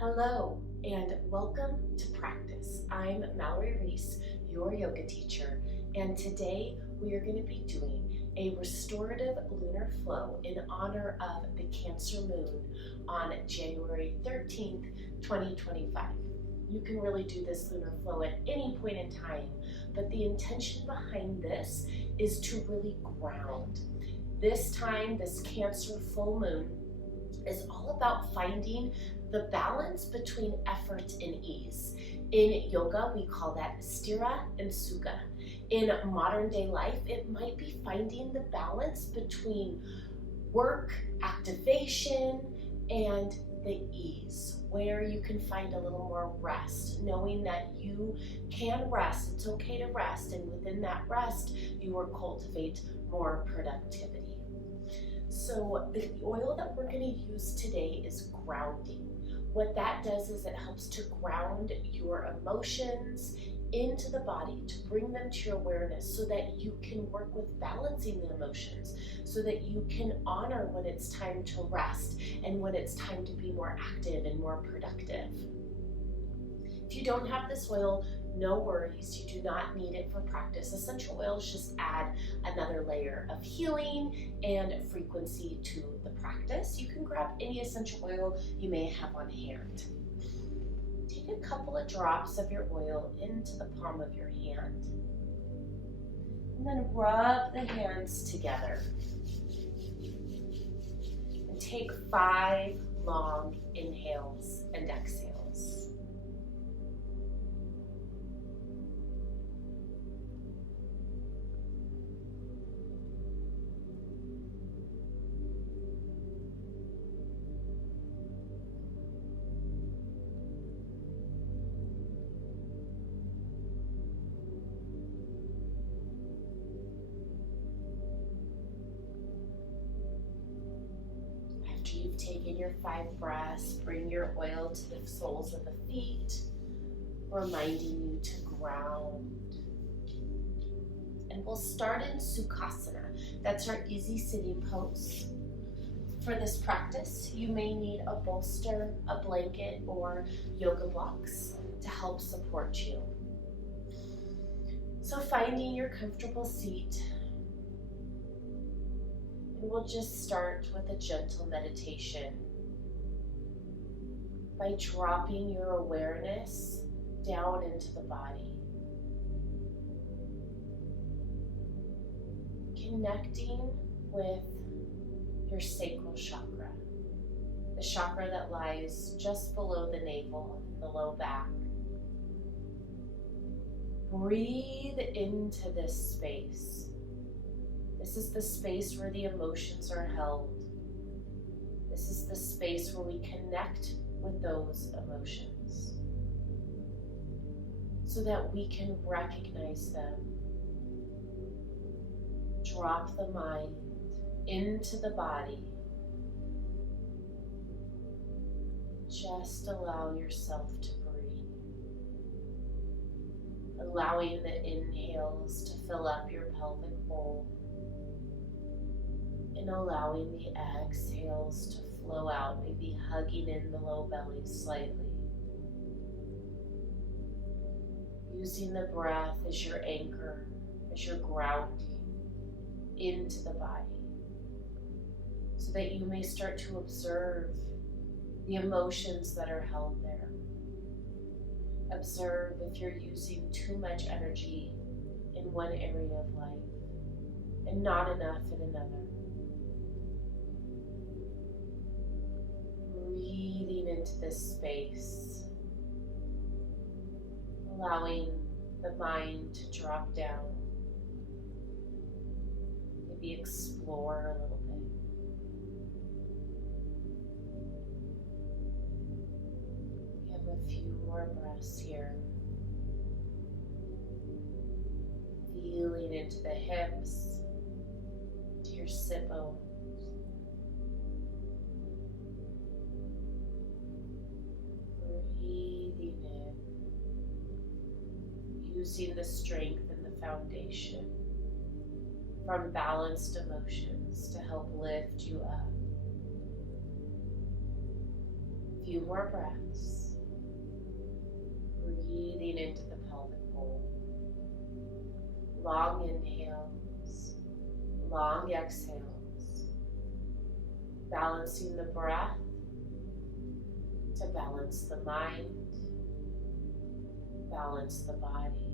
Hello and welcome to practice. I'm Mallory Reese, your yoga teacher, and today we are going to be doing a restorative lunar flow in honor of the Cancer moon on January 13th, 2025. You can really do this lunar flow at any point in time, but the intention behind this is to really ground. This time, this Cancer full moon is all about finding the balance between effort and ease. In yoga, we call that sthira and sukha. In modern day life, it might be finding the balance between work, activation, and the ease, where you can find a little more rest, knowing that you can rest. It's okay to rest, and within that rest, you will cultivate more productivity. So the oil that we're going to use today is grounding. What that does is it helps to ground your emotions into the body, to bring them to your awareness so that you can work with balancing the emotions, so that you can honor when it's time to rest and when it's time to be more active and more productive. If you don't have this oil, no worries, you do not need it for practice. Essential oils just add another layer of healing and frequency to the practice. You can grab any essential oil you may have on hand. Take a couple of drops of your oil into the palm of your hand, and then rub the hands together. And take 5 long inhales and exhales. After you've taken your 5 breaths, bring your oil to the soles of the feet, reminding you to ground. And we'll start in Sukhasana. That's our easy sitting pose. For this practice, you may need a bolster, a blanket, or yoga blocks to help support you. So finding your comfortable seat, and we'll just start with a gentle meditation by dropping your awareness down into the body, connecting with your sacral chakra, the chakra that lies just below the navel, the low back. Breathe into this space. This is the space where the emotions are held. This is the space where we connect with those emotions so that we can recognize them. Drop the mind into the body. Just allow yourself to breathe. Allowing the inhales to fill up your pelvic bowl, and allowing the exhales to flow out, maybe hugging in the low belly slightly. Using the breath as your anchor, as your grounding into the body, so that you may start to observe the emotions that are held there. Observe if you're using too much energy in one area of life and not enough in another. Breathing into this space, allowing the mind to drop down, maybe explore a little bit. We have a few more breaths here. Feeling into the hips, to your sit bones. Breathing in, using the strength and the foundation from balanced emotions to help lift you up. few more breaths. Breathing into the pelvic bowl. Long inhales, long exhales. Balancing the breath to balance the mind, balance the body.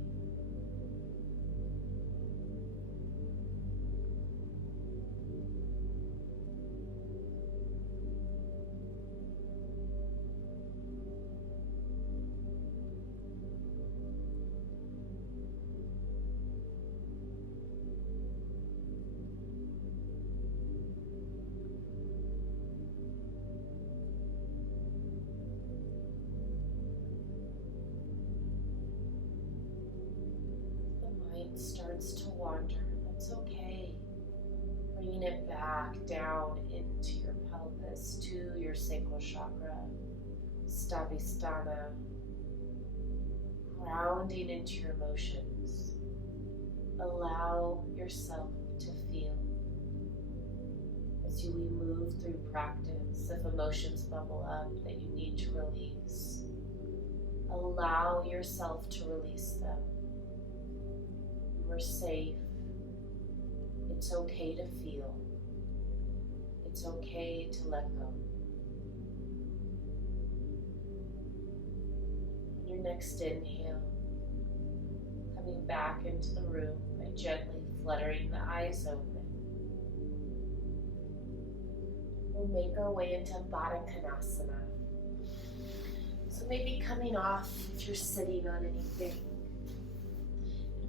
Starts to wander, that's okay. Bringing it back down into your pelvis, to your sacral chakra, stabhisthana, grounding into your emotions. Allow yourself to feel. As we move through practice, if emotions bubble up that you need to release, allow yourself to release them. We're safe. It's okay to feel. It's okay to let go. On your next inhale, coming back into the room by gently fluttering the eyes open, we'll make our way into Baddha Konasana. So maybe coming off if you're sitting on anything.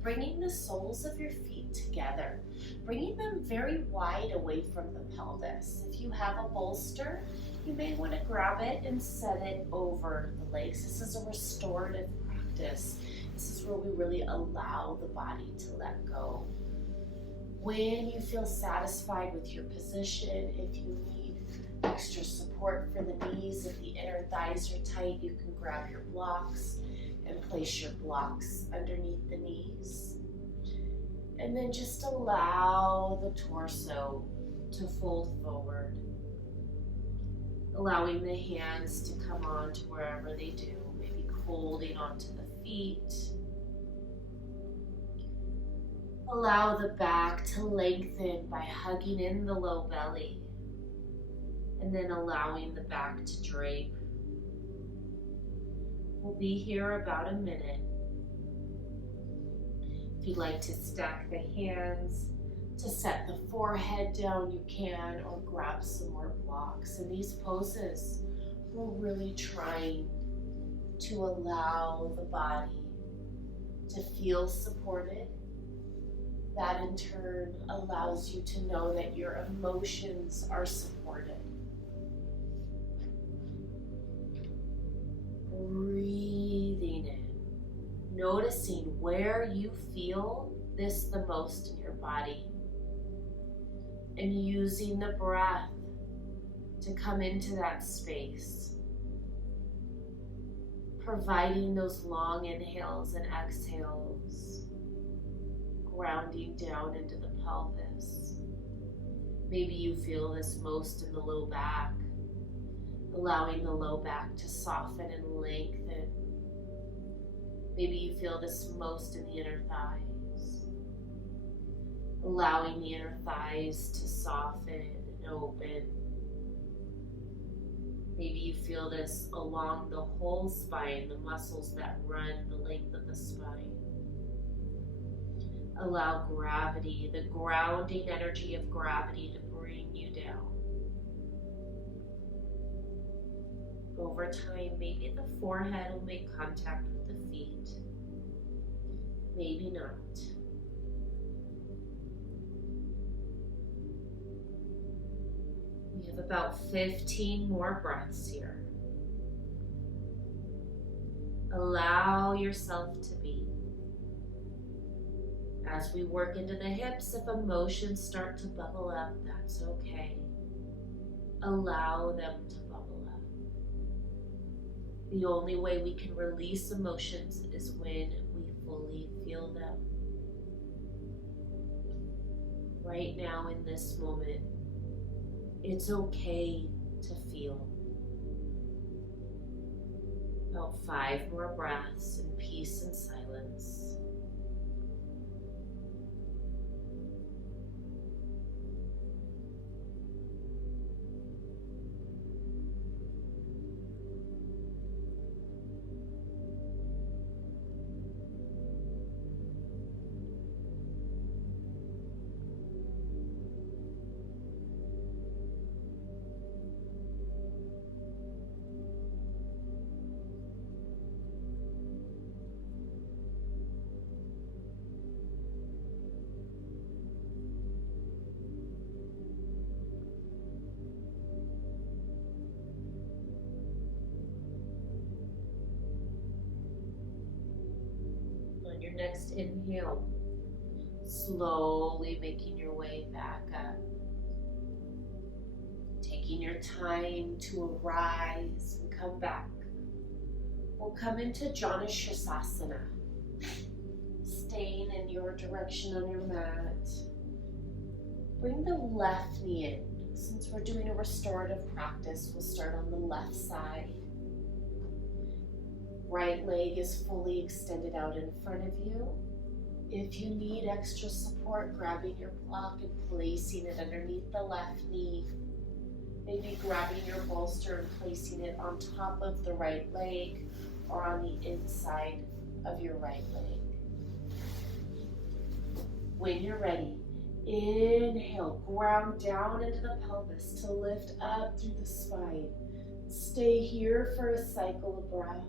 Bringing the soles of your feet together, bringing them very wide away from the pelvis. If you have a bolster, you may want to grab it and set it over the legs. This is a restorative practice. This is where we really allow the body to let go. When you feel satisfied with your position, if you need extra support for the knees, if the inner thighs are tight, you can grab your blocks and place your blocks underneath the knees. And then just allow the torso to fold forward. Allowing the hands to come on to wherever they do, maybe holding onto the feet. Allow the back to lengthen by hugging in the low belly. And then allowing the back to drape. We'll be here about a minute. If you'd like to stack the hands to set the forehead down, you can, or grab some more blocks. In these poses, we're really trying to allow the body to feel supported. That in turn allows you to know that your emotions are supported. Breathing in, noticing where you feel this the most in your body, and using the breath to come into that space, providing those long inhales and exhales, grounding down into the pelvis. Maybe you feel this most in the low back, allowing the low back to soften and lengthen. Maybe you feel this most in the inner thighs, allowing the inner thighs to soften and open. Maybe you feel this along the whole spine, the muscles that run the length of the spine. Allow gravity, the grounding energy of gravity, to bring you down. Over time, maybe the forehead will make contact with the feet. Maybe not. We have about 15 more breaths here. Allow yourself to be. As we work into the hips, if emotions start to bubble up, that's okay. Allow them to bubble up. The only way we can release emotions is when we fully feel them. Right now in this moment, it's okay to feel. About 5 more breaths in peace and silence. On your next inhale, slowly making your way back up. Taking your time to arise and come back. We'll come into Jana Shasana. Staying in your direction on your mat. Bring the left knee in. Since we're doing a restorative practice, we'll start on the left side. Right leg is fully extended out in front of you. If you need extra support, grabbing your block and placing it underneath the left knee. Maybe grabbing your bolster and placing it on top of the right leg or on the inside of your right leg. When you're ready, inhale, ground down into the pelvis to lift up through the spine. Stay here for a cycle of breath.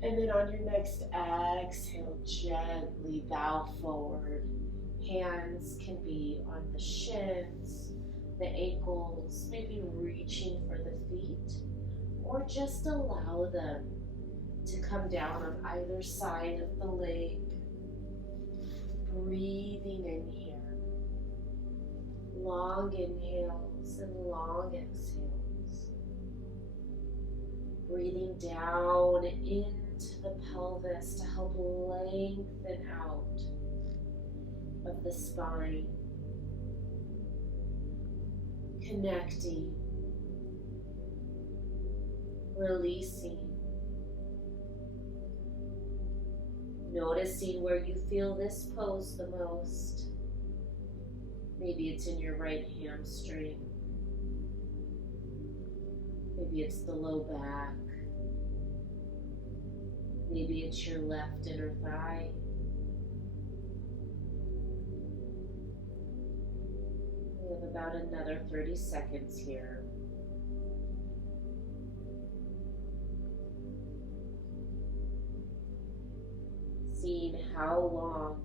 And then on your next exhale, gently bow forward. Hands can be on the shins, the ankles, maybe reaching for the feet, or just allow them to come down on either side of the leg. Breathing in here. Long inhales and long exhales. Breathing down into the pelvis to help lengthen out of the spine. Connecting. Releasing. Noticing where you feel this pose the most. Maybe it's in your right hamstring. Maybe it's the low back. Maybe it's your left inner thigh. We have about another 30 seconds here. Seeing how long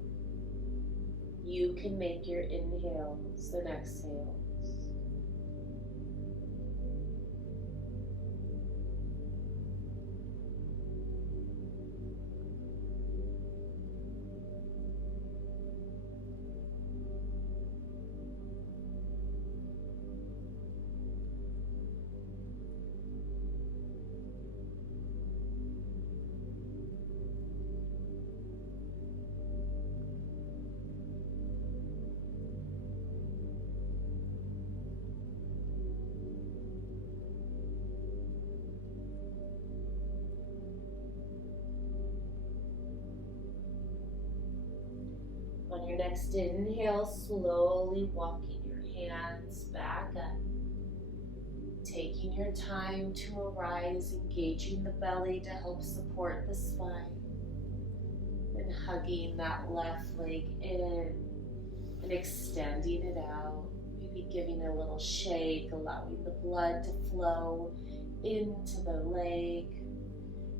you can make your inhales and exhales. On your next inhale, slowly walking your hands back up. Taking your time to arise, engaging the belly to help support the spine. And hugging that left leg in and extending it out. Maybe giving it a little shake, allowing the blood to flow into the leg.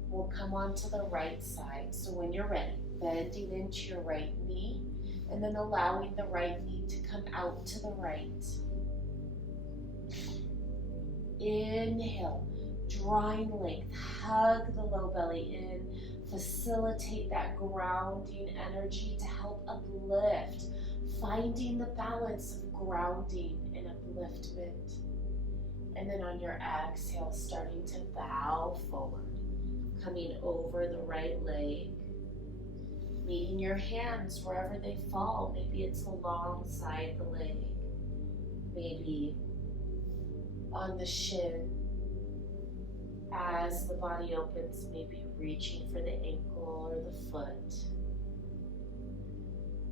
We'll come onto the right side. So when you're ready, bending into your right knee. And then allowing the right knee to come out to the right. Inhale, drawing length, hug the low belly in, facilitate that grounding energy to help uplift, finding the balance of grounding and upliftment. And then on your exhale, starting to bow forward, coming over the right leg. Meeting your hands wherever they fall. Maybe it's alongside the leg. Maybe on the shin. As the body opens, maybe reaching for the ankle or the foot.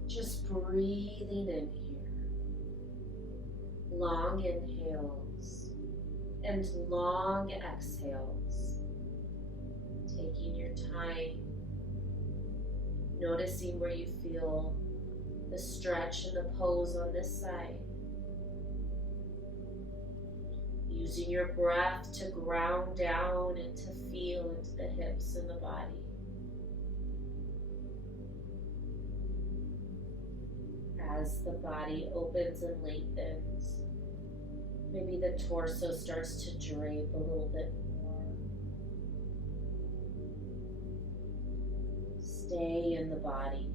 Just breathing in here. Long inhales and long exhales. Taking your time. Noticing where you feel the stretch and the pose on this side. Using your breath to ground down and to feel into the hips and the body. As the body opens and lengthens, maybe the torso starts to drape a little bit more. Stay in the body.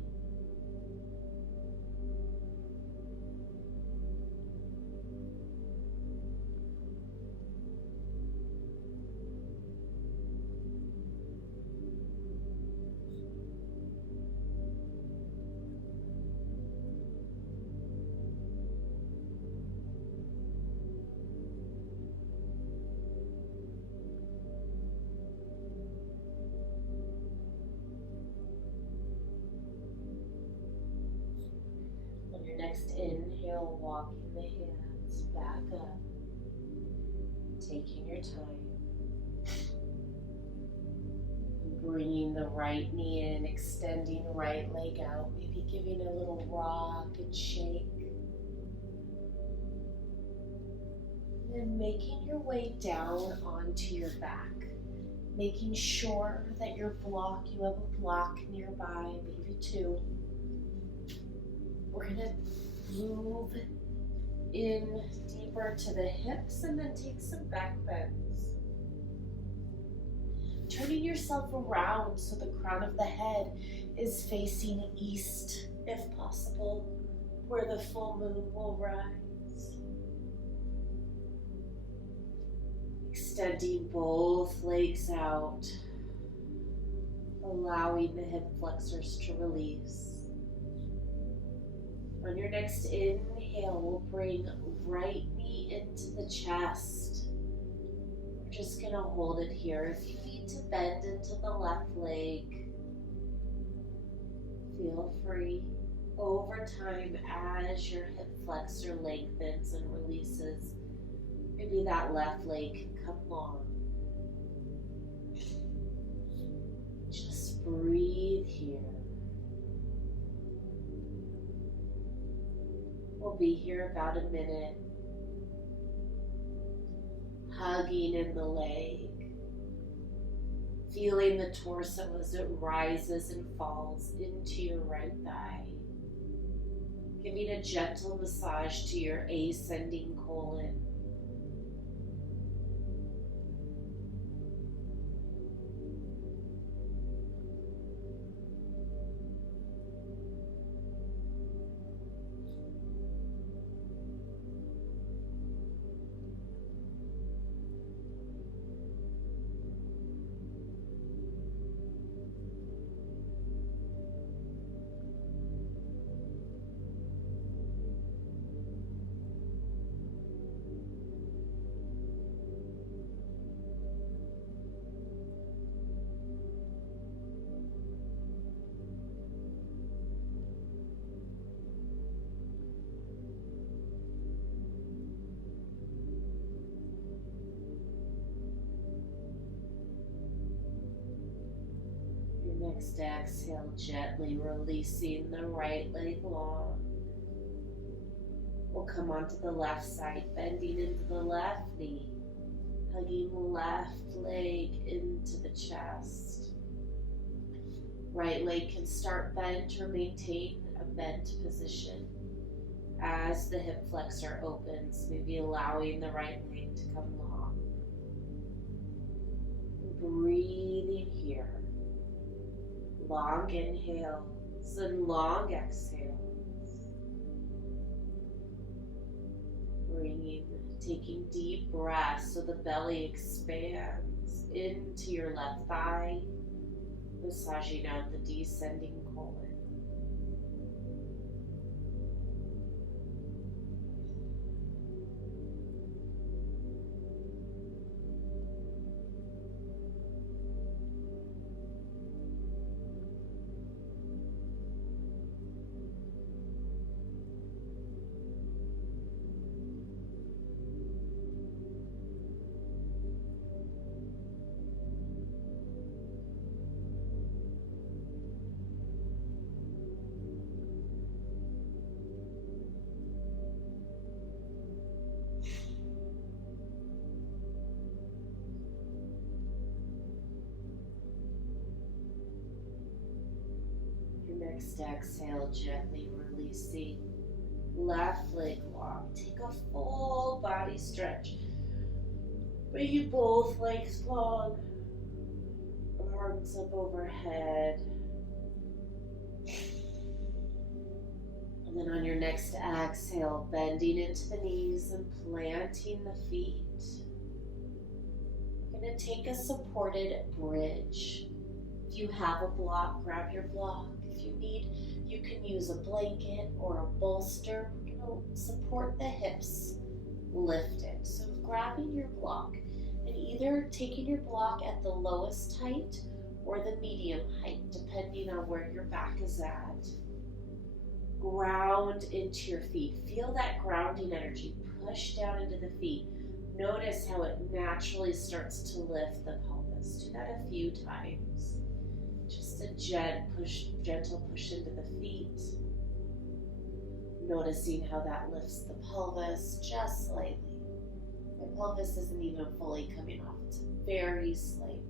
On your next inhale, walking the hands back up, taking your time. Bringing the right knee in, extending the right leg out, maybe giving a little rock and shake. And making your way down onto your back. Making sure that you have a block nearby, maybe two. We're gonna move in deeper to the hips and then take some back bends. Turning yourself around so the crown of the head is facing east, if possible, where the full moon will rise. Extending both legs out, allowing the hip flexors to release. On your next inhale, we'll bring right knee into the chest. We're just gonna hold it here. If you need to bend into the left leg, feel free. Over time, as your hip flexor lengthens and releases, maybe that left leg can come long. Just breathe here. We'll be here about a minute. Hugging in the leg. Feeling the torso as it rises and falls into your right thigh. Giving a gentle massage to your ascending colon. Next exhale, gently releasing the right leg long. We'll come onto the left side, bending into the left knee, hugging the left leg into the chest. Right leg can start bent or maintain a bent position. As the hip flexor opens, maybe allowing the right leg to come long. Breathing here. Long inhales and long exhales. Taking deep breaths so the belly expands into your left thigh, massaging out the descending colon. next exhale, gently releasing. Left leg long. Take a full body stretch. Bring both legs long. Arms up overhead. And then on your next exhale, bending into the knees and planting the feet. We're going to take a supported bridge. If you have a block, grab your block. If you need, you can use a blanket or a bolster. We're going to support the hips lifted. So grabbing your block and either taking your block at the lowest height or the medium height, depending on where your back is at. Ground into your feet. Feel that grounding energy push down into the feet. Notice how it naturally starts to lift the pelvis. Do that a few times. Just a gentle push into the feet. Noticing how that lifts the pelvis just slightly. The pelvis isn't even fully coming off. It's very slight.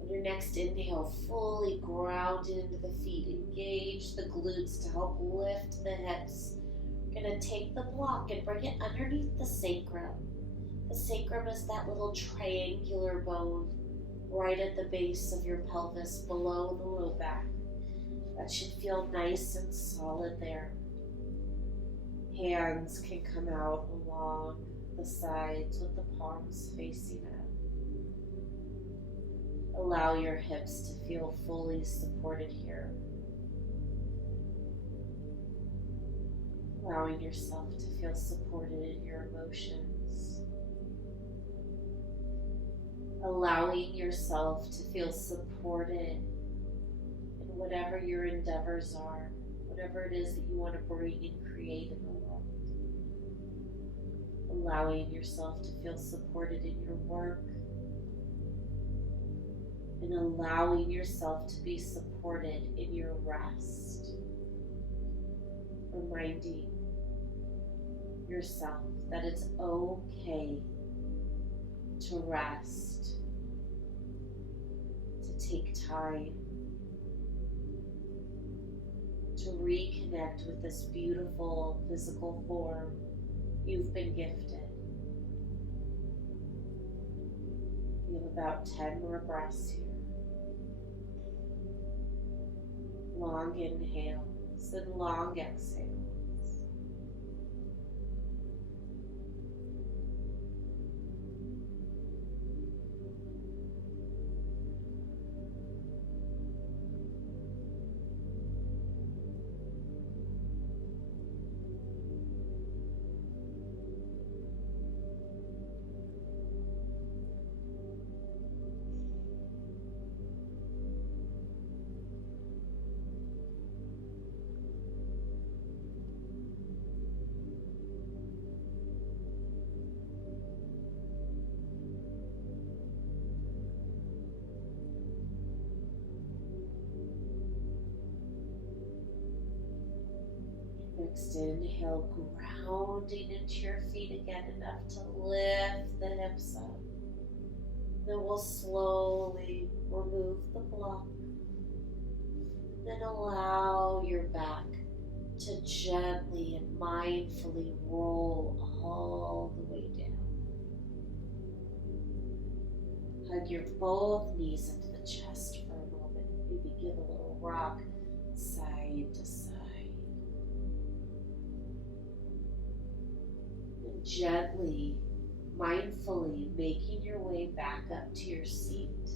On your next inhale, fully ground into the feet. Engage the glutes to help lift the hips. You're going to take the block and bring it underneath the sacrum. The sacrum is that little triangular bone right at the base of your pelvis, below the low back. That should feel nice and solid there. Hands can come out along the sides with the palms facing up. Allow your hips to feel fully supported here. Allowing yourself to feel supported in your emotions. Allowing yourself to feel supported in whatever your endeavors are, whatever it is that you want to bring and create in the world. Allowing yourself to feel supported in your work, and allowing yourself to be supported in your rest. Reminding yourself that it's okay to rest, to take time, to reconnect with this beautiful physical form you've been gifted. We have about 10 more breaths here. Long inhales and long exhales. Next inhale, grounding into your feet again, enough to lift the hips up. Then we'll slowly remove the block. Then allow your back to gently and mindfully roll all the way down. Hug your both knees into the chest for a moment. Maybe give a little rock side to side. And gently, mindfully making your way back up to your seat.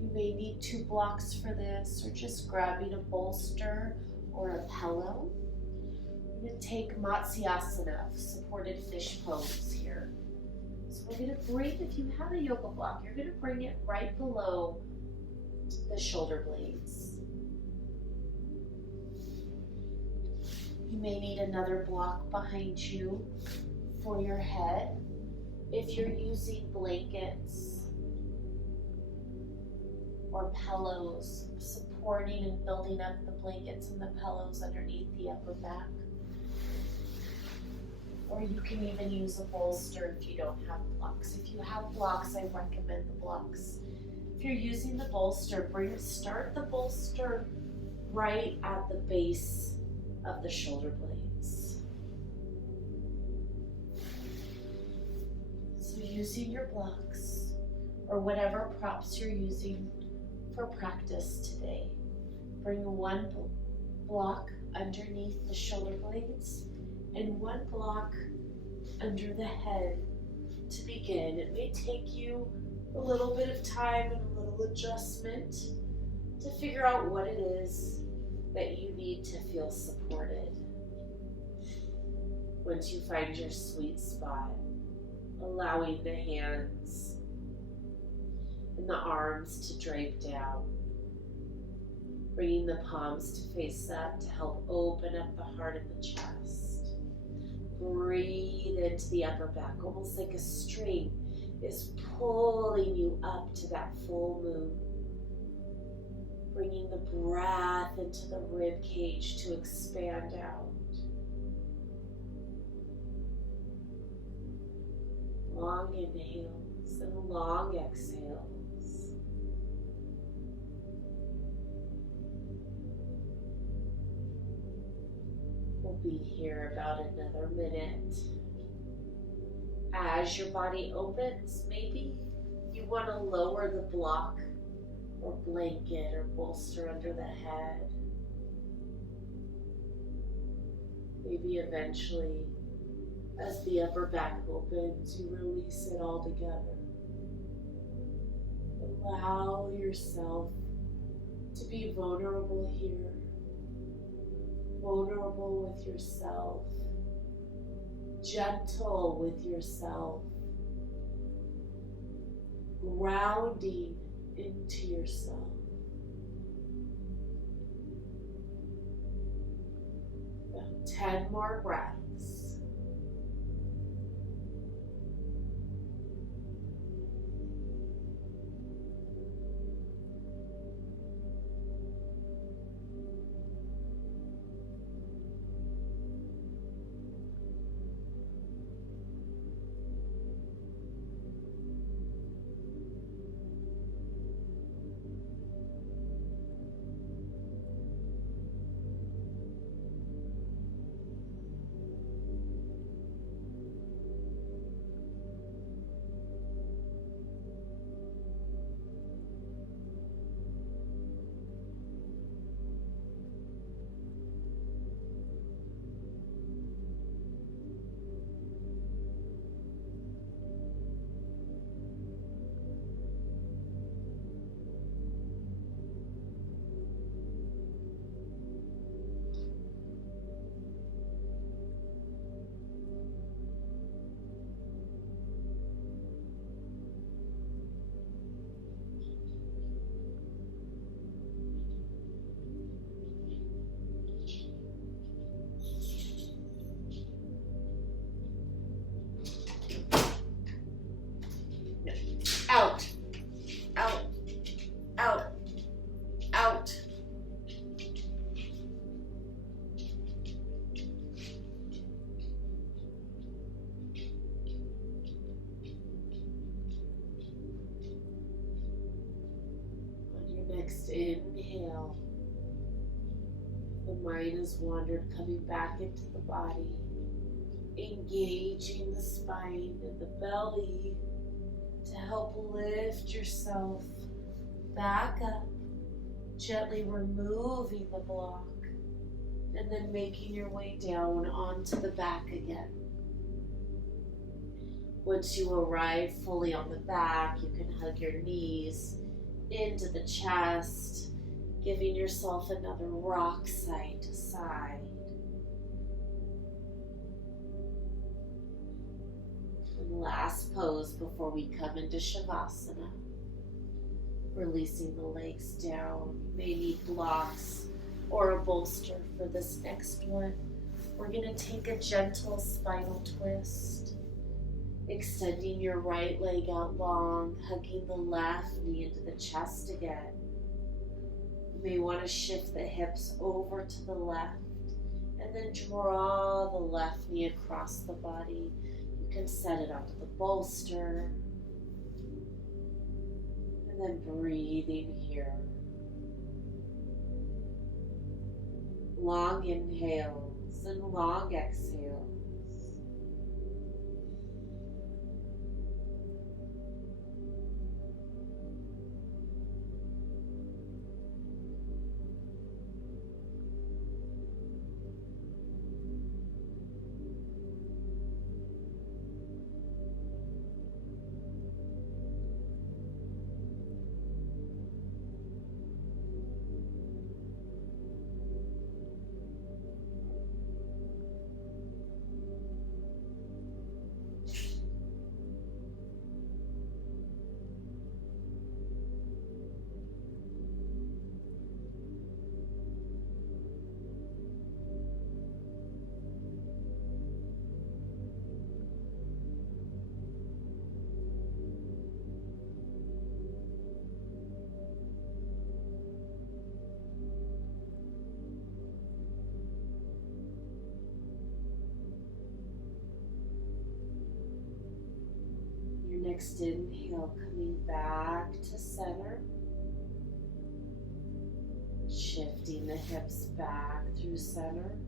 You may need 2 blocks for this, or just grabbing a bolster or a pillow. I'm going to take Matsyasana, supported fish pose here. So we're going to bring, if you have a yoga block, you're going to bring it right below the shoulder blades. You may need another block behind you for your head. If you're using blankets or pillows, supporting and building up the blankets and the pillows underneath the upper back. or you can even use a bolster if you don't have blocks. If you have blocks, I recommend the blocks. If you're using the bolster, start the bolster right at the base of the shoulder blades. So using your blocks or whatever props you're using for practice today, bring one block underneath the shoulder blades and one block under the head to begin. It may take you a little bit of time and a little adjustment to figure out what it is that you need to feel supported. Once you find your sweet spot, allowing the hands and the arms to drape down, bringing the palms to face up to help open up the heart of the chest. Breathe into the upper back, almost like a string is pulling you up to that full moon. Bringing the breath into the rib cage to expand out. Long inhales and long exhales. We'll be here about another minute. As your body opens, maybe you want to lower the block or blanket or bolster under the head. Maybe eventually, as the upper back opens, you release it all together. Allow yourself to be vulnerable here. Vulnerable with yourself. Gentle with yourself. Grounding into yourself. 10 more breaths. Out, out, out, out. On your next inhale, the mind has wandered, coming back into the body, engaging the spine and the belly to help lift yourself back up, gently removing the block, and then making your way down onto the back again. Once you arrive fully on the back, you can hug your knees into the chest, giving yourself another rock side to side. Last pose before we come into Shavasana. Releasing the legs down. You may need blocks or a bolster for this next one. We're going to take a gentle spinal twist. Extending your right leg out long, hugging the left knee into the chest again. You may want to shift the hips over to the left And then draw the left knee across the body. You can set it onto the bolster. And then breathing here. Long inhales and long exhales. Next inhale, coming back to center. Shifting the hips back through center.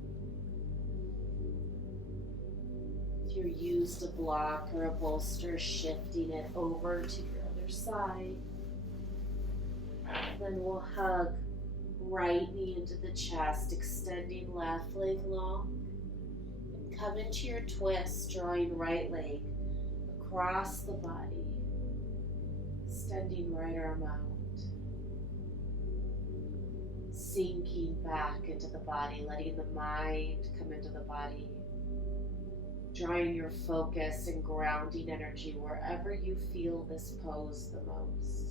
If you're used a block or a bolster, shifting it over to your other side. Then we'll hug right knee into the chest, extending left leg long. And come into your twist, drawing right leg across the body, extending right arm out, sinking back into the body, letting the mind come into the body, drawing your focus and grounding energy wherever you feel this pose the most.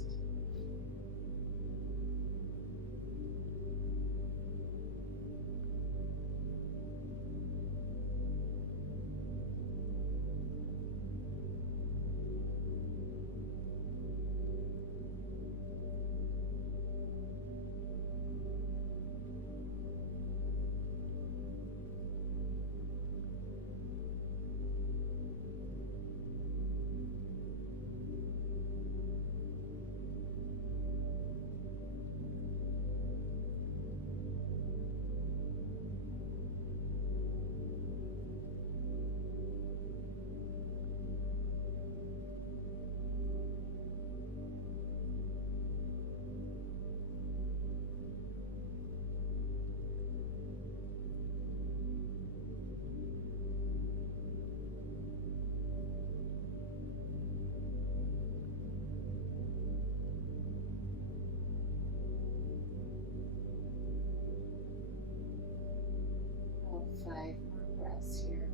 Five more breaths here.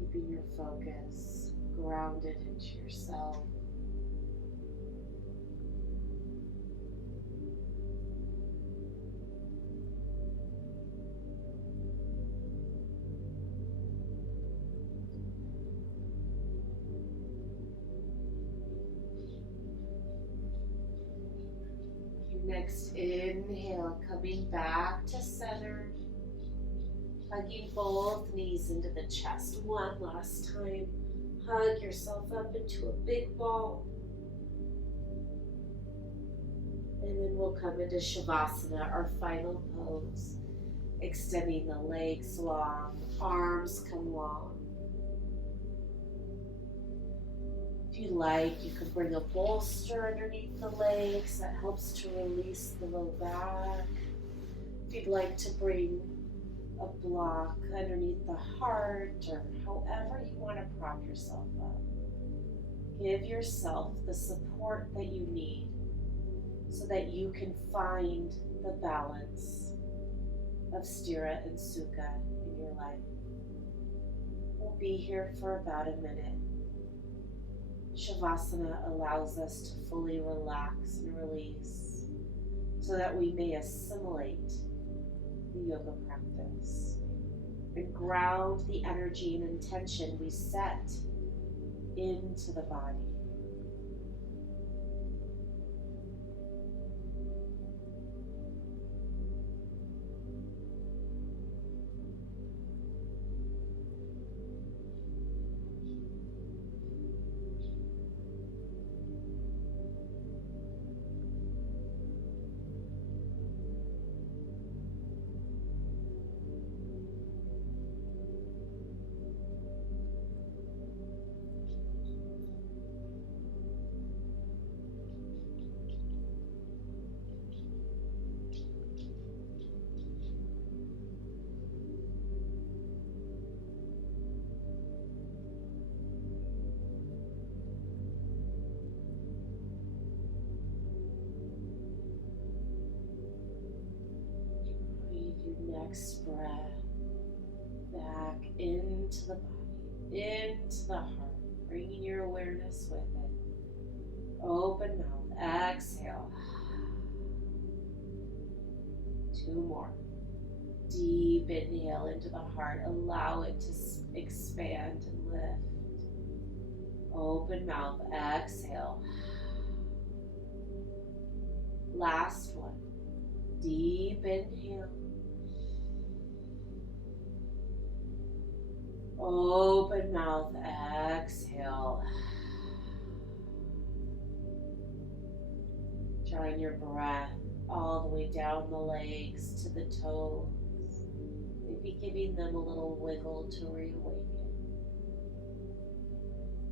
Keeping your focus grounded into yourself. Your next inhale, coming back to center. Hugging both knees into the chest. One last time. Hug yourself up into a big ball. And then we'll come into Shavasana, our final pose. Extending the legs long, arms come long. If you like, you can bring a bolster underneath the legs. That helps to release the low back. If you'd like to bring a block underneath the heart, or however you want to prop yourself up. Give yourself the support that you need so that you can find the balance of Sthira and Sukha in your life. We'll be here for about a minute. Shavasana allows us to fully relax and release so that we may assimilate the yoga practice and ground the energy and intention we set into the body. Next breath, back into the body, into the heart, bringing your awareness with it. Open mouth, exhale. 2 more. Deep inhale into the heart, allow it to expand and lift. Open mouth, exhale. Last one. Deep inhale. Open mouth, exhale. Drawing your breath all the way down the legs to the toes. Maybe giving them a little wiggle to reawaken.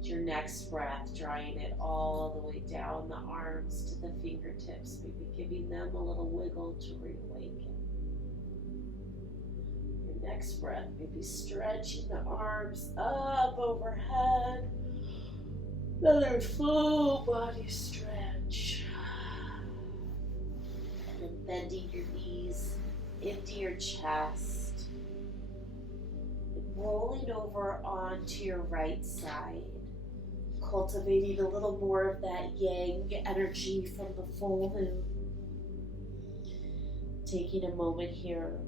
Your next breath, drawing it all the way down the arms to the fingertips. Maybe giving them a little wiggle to reawaken. Next breath, maybe stretching the arms up overhead. Another full body stretch. And then bending your knees into your chest. And rolling over onto your right side. Cultivating a little more of that yang energy from the full moon. Taking a moment here.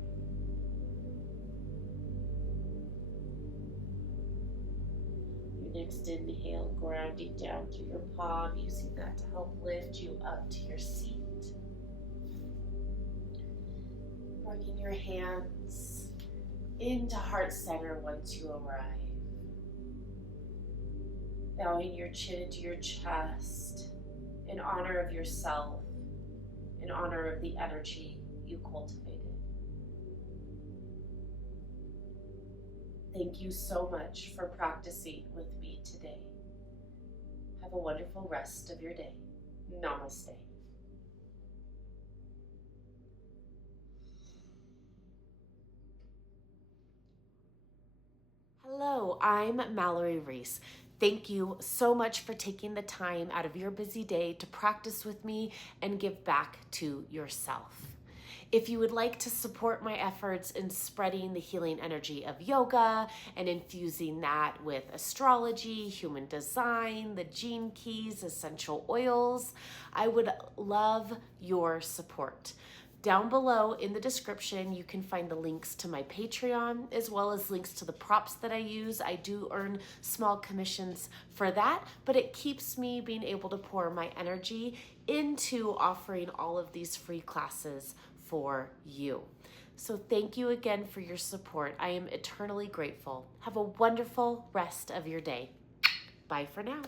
Next inhale, grounding down through your palm, using that to help lift you up to your seat. Bringing your hands into heart center once you arrive. Bowing your chin into your chest in honor of yourself, in honor of the energy you cultivated. Thank you so much for practicing with me today. Have a wonderful rest of your day. Namaste. Hello, I'm Mallory Reese. Thank you so much for taking the time out of your busy day to practice with me and give back to yourself. If you would like to support my efforts in spreading the healing energy of yoga and infusing that with astrology, human design, the gene keys, essential oils, I would love your support. Down below in the description, you can find the links to my Patreon, as well as links to the props that I use. I do earn small commissions for that, but it keeps me being able to pour my energy into offering all of these free classes for you. So thank you again for your support. I am eternally grateful. Have a wonderful rest of your day. Bye for now.